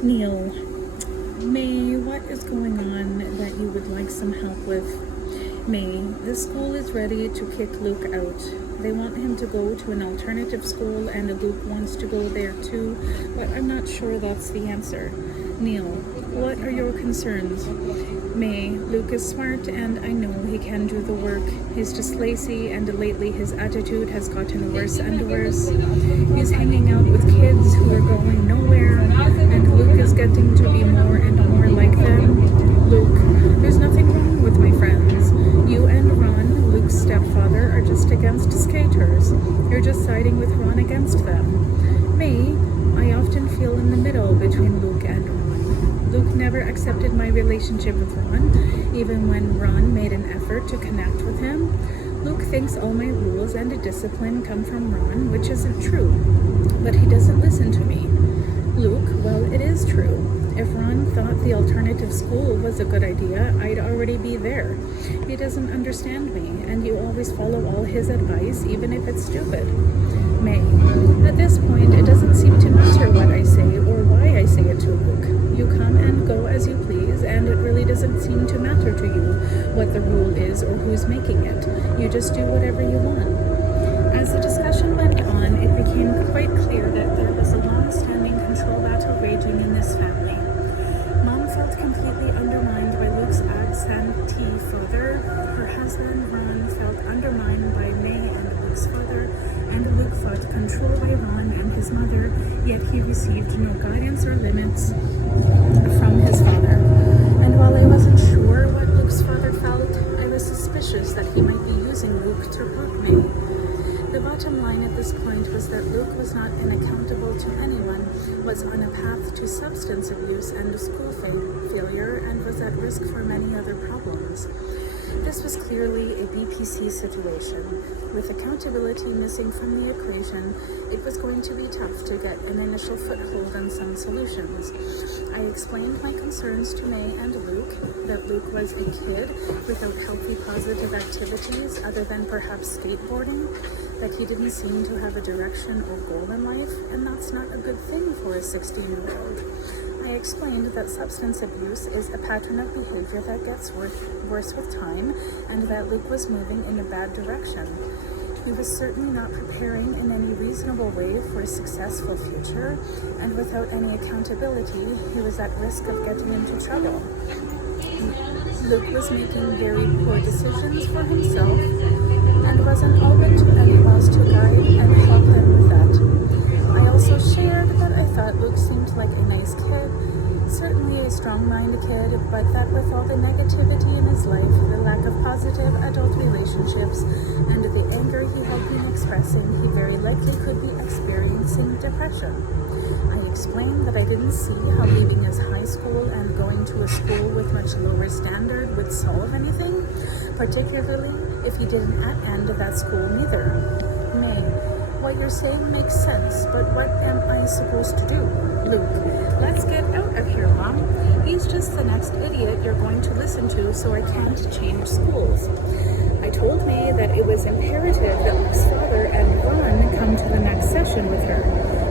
Neil, May, what is going on that you would like some help with? May, the school is ready to kick Luke out. They want him to go to an alternative school and Luke wants to go there too, but I'm not sure that's the answer. Neil, what are your concerns? May, Luke is smart and I know he can do the work. He's just lazy and lately his attitude has gotten worse and worse. He's hanging out with kids who are going nowhere and Luke is getting to be more and more like them. Luke, there's nothing wrong with my friends. You and Ron, Luke's stepfather, are just against skaters. You're just siding with Ron against them. May, I often feel in the middle between Luke and Ron. Luke never accepted my relationship with Ron, even when Ron made an effort to connect with him. Luke thinks all my rules and discipline come from Ron, which isn't true, but he doesn't listen to me. Luke, well, it is true. If Ron thought the alternative school was a good idea, I'd already be there. He doesn't understand me, and you always follow all his advice, even if it's stupid. May, at this point, it doesn't seem to matter what I say or why I say it to Luke. You come and go as you please, and it really doesn't seem to matter to you what the rule is or who's making it. You just do whatever you want. As the discussion went on, it became quite clear that there was a long-standing control battle raging in this family. Mom felt completely undermined by Luke's absentee father. Her husband, Ron, felt undermined by May and Luke's father, and Luke felt controlled by Ron and his mother, yet he received no guidance or limits from his father. And while I wasn't sure what Luke's father felt, I was suspicious that he might be using Luke to hurt me. The bottom line at this point was that Luke was not unaccountable to anyone, was on a path to substance abuse and school failure, and was at risk for many other problems. This was clearly a BPC situation. With accountability missing from the equation, it was going to be tough to get an initial foothold on some solutions. I explained my concerns to May and Luke, that Luke was a kid without healthy positive activities other than perhaps skateboarding, that he didn't seem to have a direction or goal in life, and that's not a good thing for a 16-year-old. I explained that substance abuse is a pattern of behavior that gets worse with time, and that Luke was moving in a bad direction. He was certainly not preparing in any reasonable way for a successful future, and without any accountability, he was at risk of getting into trouble. Luke was making very poor decisions for himself, and wasn't open to anyone else to guide and help him with that. I also shared that I thought Luke seemed like a nice kid, certainly a strong-minded kid, but that with all the negativity in his life, the lack of positive adult relationships, and the anger he had been expressing, he very likely could be experiencing depression. I explained that I didn't see how leaving his high school and going to a school with much lower standard would solve anything, particularly if he didn't end that school neither. May, what you're saying makes sense, but what am I supposed to do? Luke, let's get out of here, Mom. He's just the next idiot you're going to listen to, so I can't change schools. I told May that it was imperative that Luke's father and Ron come to the next session with her.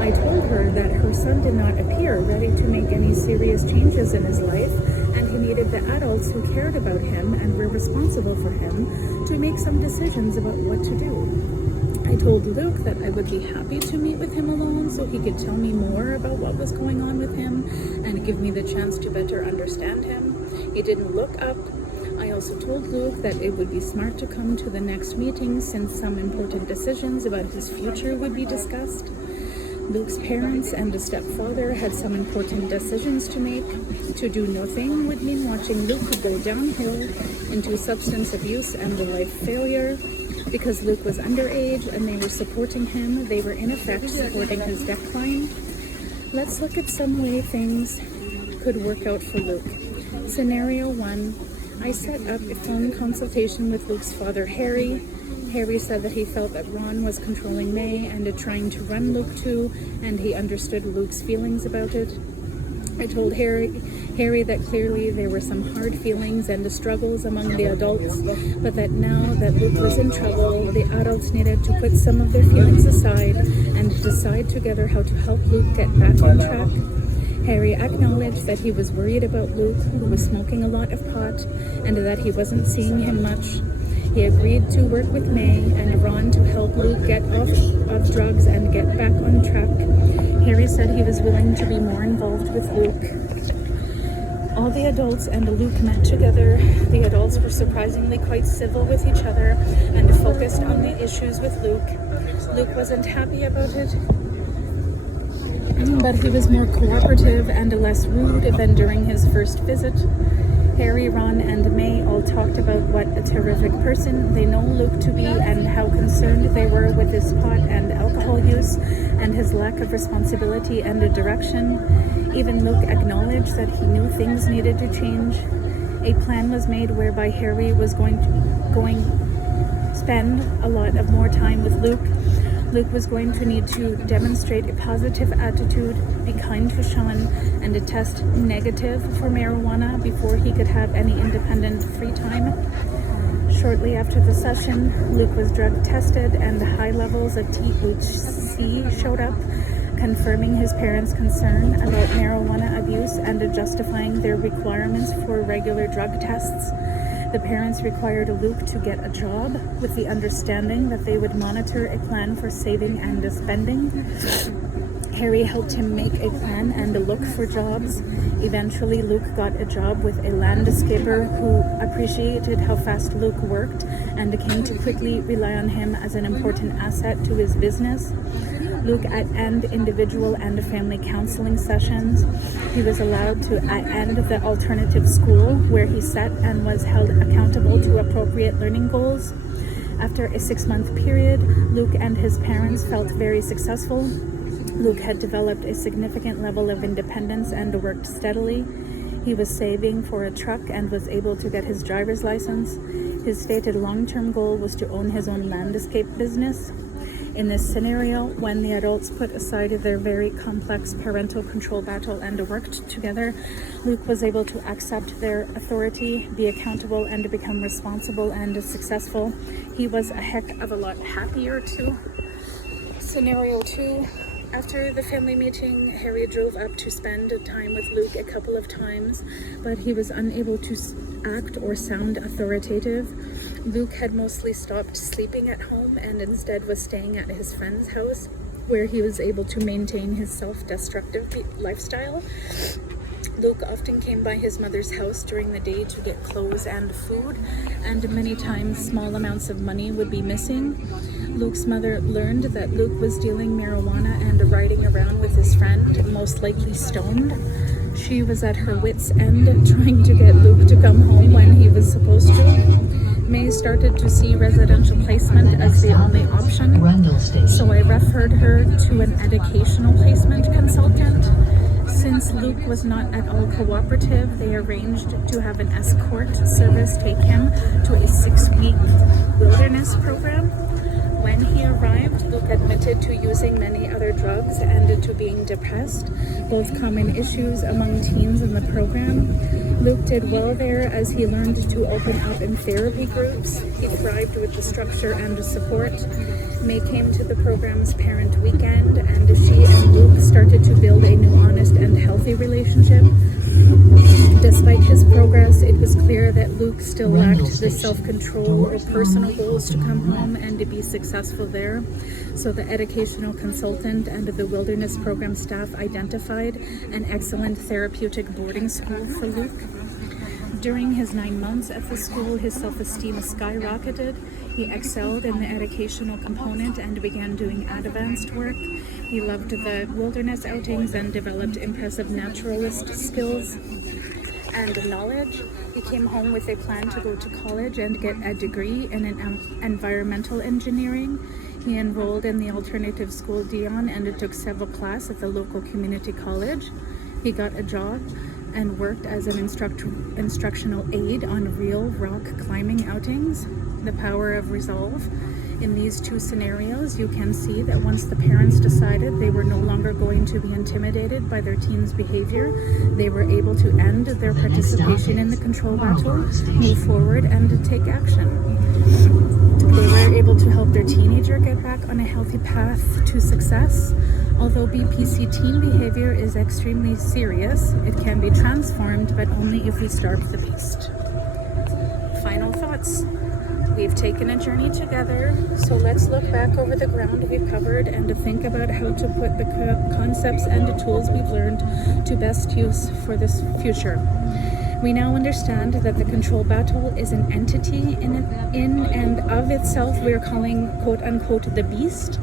I told her that her son did not appear ready to make any serious changes in his life, and he needed the adults who cared about him and were responsible for him to make some decisions about what to do. I told Luke that I would be happy to meet with him alone so he could tell me more about what was going on with him and give me the chance to better understand him. He didn't look up. I also told Luke that it would be smart to come to the next meeting since some important decisions about his future would be discussed. Luke's parents and the stepfather had some important decisions to make. To do nothing would mean watching Luke go downhill into substance abuse and life failure. Because Luke was underage and they were supporting him, they were in effect supporting his decline. Let's look at some way things could work out for Luke. Scenario 1, I set up a phone consultation with Luke's father, Harry. Harry said that he felt that Ron was controlling May and trying to run Luke too, and he understood Luke's feelings about it. I told Harry that clearly there were some hard feelings and struggles among the adults, but that now that Luke was in trouble, the adults needed to put some of their feelings aside and decide together how to help Luke get back on track. Harry acknowledged that he was worried about Luke, who was smoking a lot of pot, and that he wasn't seeing him much. He agreed to work with May and Ron to help Luke get off drugs and get back on track. Harry said he was willing to be more involved with Luke. All the adults and Luke met together. The adults were surprisingly quite civil with each other and focused on the issues with Luke. Luke wasn't happy about it, but he was more cooperative and less rude than during his first visit. Harry, Ron, and May all talked about what a terrific person they know Luke to be and how concerned they were with his pot and alcohol use and his lack of responsibility and direction. Even Luke acknowledged that he knew things needed to change. A plan was made whereby Harry was going to spend a lot of more time with Luke. Luke was going to need to demonstrate a positive attitude, be kind to Sean, and test negative for marijuana before he could have any independent free time. Shortly after the session, Luke was drug tested and high levels of THC showed up, confirming his parents' concern about marijuana abuse and justifying their requirements for regular drug tests. The parents required Luke to get a job with the understanding that they would monitor a plan for saving and spending. Harry helped him make a plan and look for jobs. Eventually, Luke got a job with a landscaper who appreciated how fast Luke worked and came to quickly rely on him as an important asset to his business. Luke attended individual and family counseling sessions. He was allowed to attend the alternative school where he sat and was held accountable to appropriate learning goals. After a 6-month period, Luke and his parents felt very successful. Luke had developed a significant level of independence and worked steadily. He was saving for a truck and was able to get his driver's license. His stated long-term goal was to own his own landscape business. In this scenario, when the adults put aside their very complex parental control battle and worked together, Luke was able to accept their authority, be accountable, and become responsible and successful. He was a heck of a lot happier too. Scenario 2. After the family meeting, Harry drove up to spend time with Luke a couple of times, but he was unable to act or sound authoritative. Luke had mostly stopped sleeping at home and instead was staying at his friend's house, where he was able to maintain his self-destructive lifestyle. Luke often came by his mother's house during the day to get clothes and food, and many times small amounts of money would be missing. Luke's mother learned that Luke was dealing marijuana and riding around with his friend, most likely stoned. She was at her wit's end trying to get Luke to come home when he was supposed to. May started to see residential placement as the only option, so I referred her to an educational placement consultant. Since Luke was not at all cooperative, they arranged to have an escort service take him to a 6-week wilderness program. When he arrived, Luke admitted to using many other drugs and to being depressed, both common issues among teens in the program. Luke did well there as he learned to open up in therapy groups. He thrived with the structure and the support. May came to the program's parent weekend, and she and Luke started to build a new honest and healthy relationship. Despite his progress, it was clear that Luke still lacked the self-control or personal goals to come home and to be successful there. So the educational consultant and the wilderness program staff identified an excellent therapeutic boarding school for Luke. During his 9 months at the school, his self-esteem skyrocketed. He excelled in the educational component and began doing advanced work. He loved the wilderness outings and developed impressive naturalist skills and knowledge. He came home with a plan to go to college and get a degree in environmental engineering. He enrolled in the alternative school Dion and took several classes at the local community college. He got a job and worked as an instructional aide on real rock climbing outings. The power of resolve. In these two scenarios, you can see that once the parents decided they were no longer going to be intimidated by their teen's behavior, they were able to end their participation in the control battle, move forward, and take action. They were able to help their teenager get back on a healthy path to success. Although BPC teen behavior is extremely serious, it can be transformed, but only if we starve the beast. Final thoughts. We've taken a journey together, so let's look back over the ground we've covered and to think about how to put the concepts and the tools we've learned to best use for this future. We now understand that the control battle is an entity in and of itself we're calling quote-unquote the beast.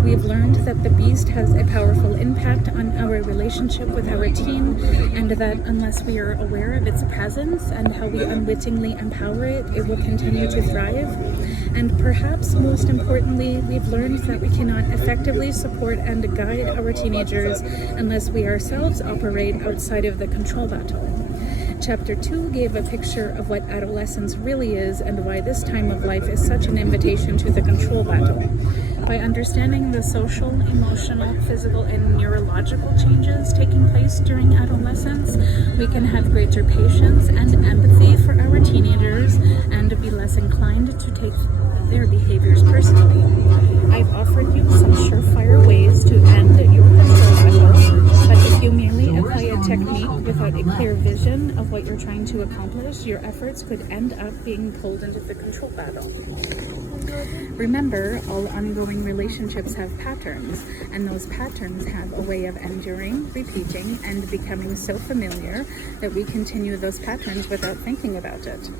We've learned that the beast has a powerful impact on our relationship with our teen, and that unless we are aware of its presence and how we unwittingly empower it, it will continue to thrive. And perhaps most importantly, we've learned that we cannot effectively support and guide our teenagers unless we ourselves operate outside of the control battle. Chapter 2 gave a picture of what adolescence really is and why this time of life is such an invitation to the control battle. By understanding the social, emotional, physical, and neurological changes taking place during adolescence, we can have greater patience and empathy for our teenagers and be less inclined to take their behaviors personally. I've offered you some surefire ways to end your control battle, but if you merely apply a technique without a clear vision of what you're trying to accomplish, your efforts could end up being pulled into the control battle. Remember, all ongoing relationships have patterns, and those patterns have a way of enduring, repeating, and becoming so familiar that we continue those patterns without thinking about it.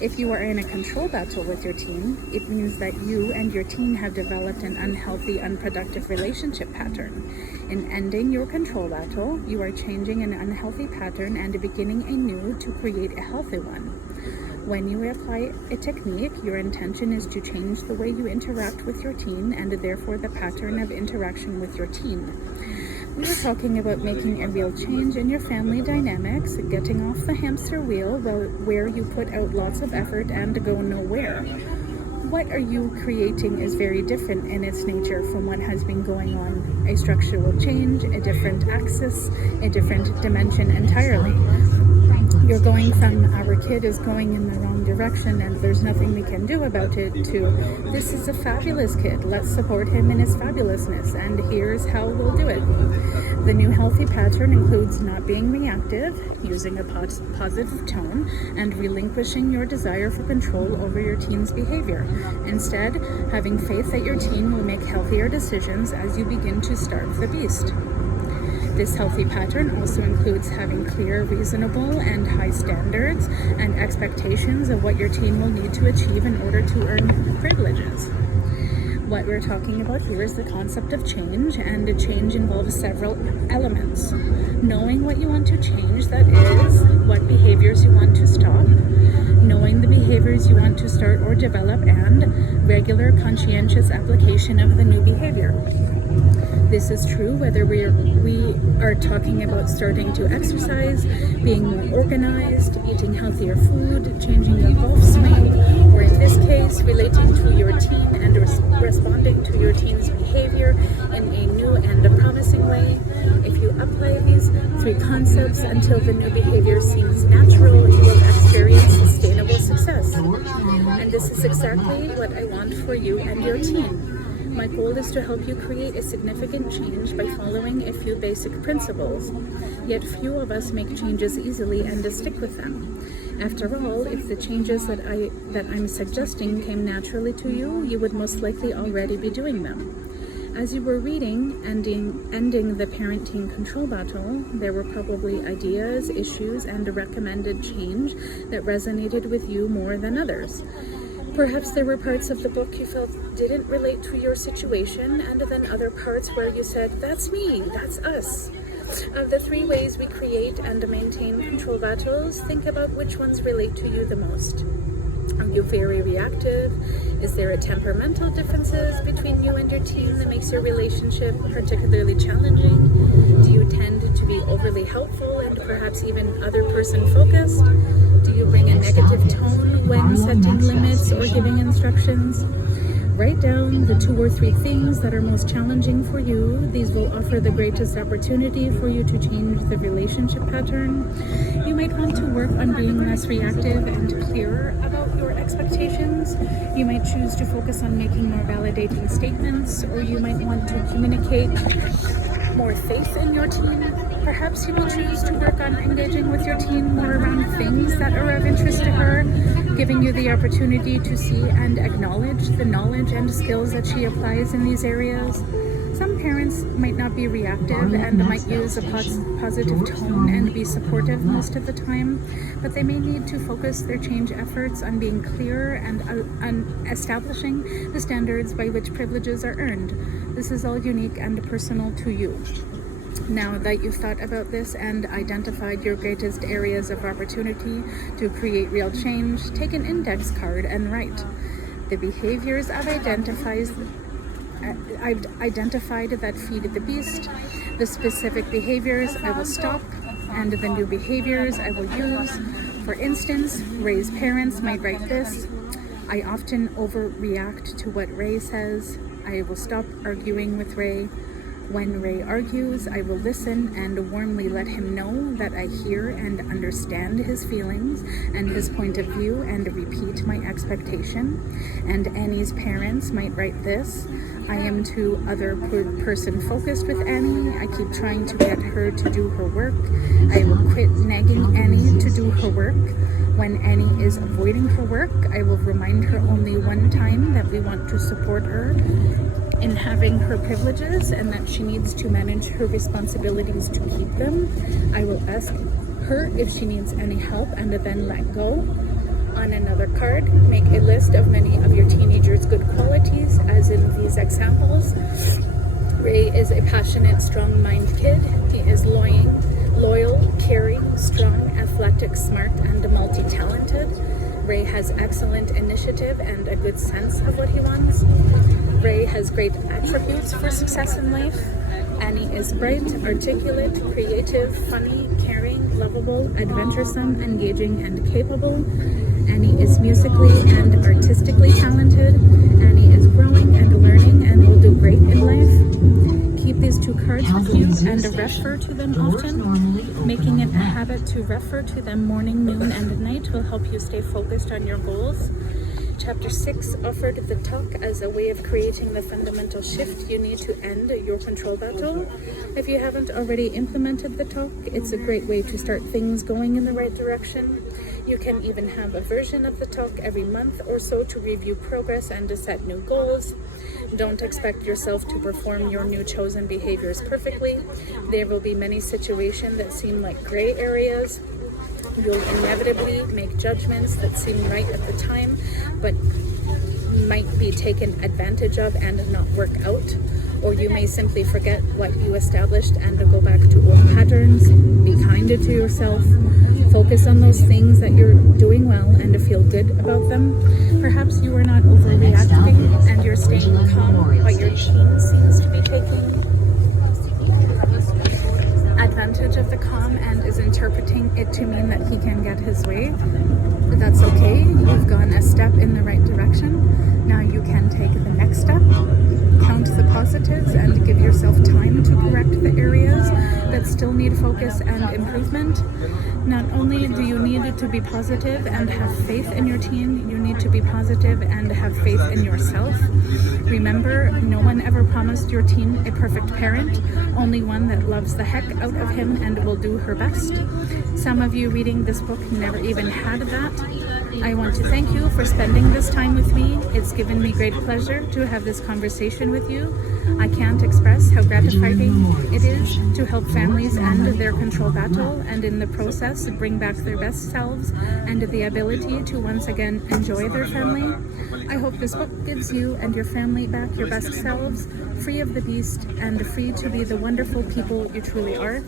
If you are in a control battle with your teen, it means that you and your teen have developed an unhealthy, unproductive relationship pattern. In ending your control battle, you are changing an unhealthy pattern and beginning a new to create a healthy one. When you apply a technique, your intention is to change the way you interact with your teen and therefore the pattern of interaction with your teen. We are talking about making a real change in your family dynamics, getting off the hamster wheel where you put out lots of effort and go nowhere. What are you creating is very different in its nature from what has been going on. A structural change, a different axis, a different dimension entirely. You're going from our kid is going in the wrong direction and there's nothing we can do about it to this is a fabulous kid, let's support him in his fabulousness and here's how we'll do it. The new healthy pattern includes not being reactive, using a positive tone, and relinquishing your desire for control over your teen's behavior. Instead, having faith that your teen will make healthier decisions as you begin to starve the beast. This healthy pattern also includes having clear, reasonable, and high standards and expectations of what your teen will need to achieve in order to earn privileges. What we're talking about here is the concept of change, and a change involves several elements. Knowing what you want to change, that is, what behaviors you want to stop, knowing the behaviors you want to start or develop, and regular conscientious application of the new behavior. This is true whether we are talking about starting to exercise, being more organized, eating healthier food, changing your golf swing, or in this case, relating to your teen and responding to your teen's behavior in a new and a promising way. If you apply these 3 concepts until the new behavior seems natural, you will experience sustainable success. And this is exactly what I want for you and your teen. My goal is to help you create a significant change by following a few basic principles. Yet few of us make changes easily and stick with them. After all, if the changes that I'm suggesting came naturally to you, you would most likely already be doing them. As you were reading Ending the Parent-Teen Control Battle, there were probably ideas, issues, and a recommended change that resonated with you more than others. Perhaps there were parts of the book you felt didn't relate to your situation, and then other parts where you said, that's me, that's us. Of the 3 ways we create and maintain control battles, think about which ones relate to you the most. Are you very reactive? Is there a temperamental differences between you and your teen that makes your relationship particularly challenging? Do you tend to be overly helpful and perhaps even other person focused? Do you bring a negative tone when setting limits or giving instructions? Write down the 2 or 3 things that are most challenging for you. These will offer the greatest opportunity for you to change the relationship pattern. You might want to work on being less reactive and clearer about your expectations. You might choose to focus on making more validating statements, or you might want to communicate more faith in your teen. Perhaps you will choose to work on engaging with your teen more around things that are of interest to her, giving you the opportunity to see and acknowledge the knowledge and skills that she applies in these areas. Some parents might not be reactive and might use a positive tone and be supportive most of the time, but they may need to focus their change efforts on being clearer and on establishing the standards by which privileges are earned. This is all unique and personal to you. Now that you've thought about this and identified your greatest areas of opportunity to create real change, take an index card and write the behaviors I've identified that feed the beast, the specific behaviors I will stop, and the new behaviors I will use. For instance, Ray's parents might write this: I often overreact to what Ray says. I will stop arguing with Ray. When Ray argues, I will listen and warmly let him know that I hear and understand his feelings and his point of view, and repeat my expectation. And Annie's parents might write this: I am too other person focused with Annie. I keep trying to get her to do her work. I will quit nagging Annie to do her work. When Annie is avoiding her work, I will remind her only one time that we want to support her in having her privileges and that she needs to manage her responsibilities to keep them. I will ask her if she needs any help and then let go. On another card, make a list of many of your teenager's good qualities, as in these examples. Ray is a passionate, strong-minded kid. He is loyal, caring, strong, athletic, smart, and multi-talented. Ray has excellent initiative and a good sense of what he wants. Ray has great attributes for success in life. Annie is bright, articulate, creative, funny, caring, lovable, adventuresome, engaging, and capable. Annie is musically and artistically talented. Annie is growing and learning and will do great in life. Keep these 2 cards with you and refer to them often. Making it a habit to refer to them morning, noon, and night will help you stay focused on your goals. Chapter 6 offered the talk as a way of creating the fundamental shift you need to end your control battle. If you haven't already implemented the talk, it's a great way to start things going in the right direction. You can even have a version of the talk every month or so to review progress and to set new goals. Don't expect yourself to perform your new chosen behaviors perfectly. There will be many situations that seem like gray areas. You'll inevitably make judgments that seem right at the time, but might be taken advantage of and not work out. Or you may simply forget what you established and go back to old patterns. Be kinder to yourself. Focus on those things that you're doing well and to feel good about them. Perhaps you are not overreacting and you're staying calm, but your teen seems to be taking advantage of the calm and is interpreting it to mean that he can get his way. But that's okay. You've gone a step in the right direction. Now you can take the next step. Count the positives and give yourself time to correct the areas that still need focus and improvement. Not only do you need to be positive and have faith in your teen, you need to be positive and have faith in yourself. Remember, no one ever promised your teen a perfect parent, only one that loves the heck out of him and will do her best. Some of you reading this book never even had that. I want to thank you for spending this time with me. It's given me great pleasure to have this conversation with you. I can't express how gratifying it is to help families end their control battle and in the process bring back their best selves and the ability to once again enjoy their family. I hope this book gives you and your family back your best selves, free of the beast and free to be the wonderful people you truly are.